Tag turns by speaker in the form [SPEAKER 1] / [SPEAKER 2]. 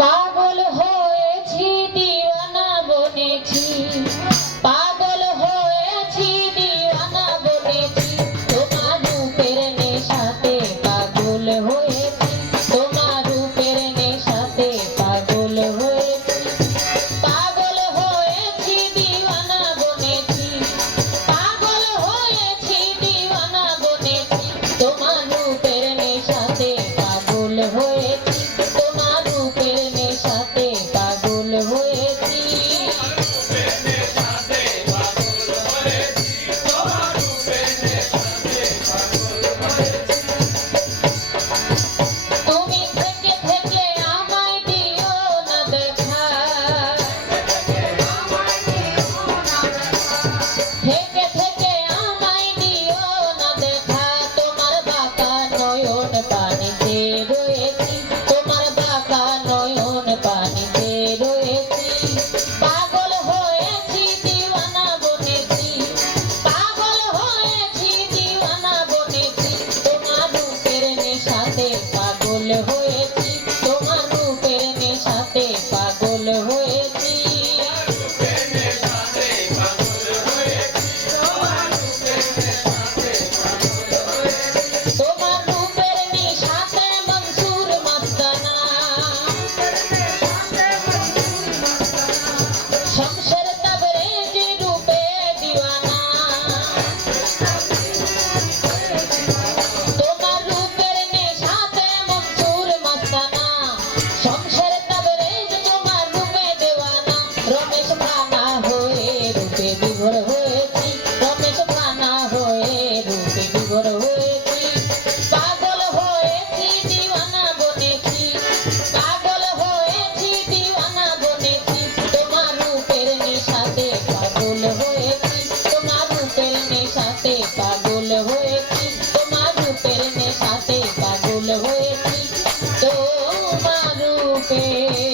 [SPEAKER 1] পাগল হয়েছি দিওয়ানা বনেছি। পাগল Bye. रूपे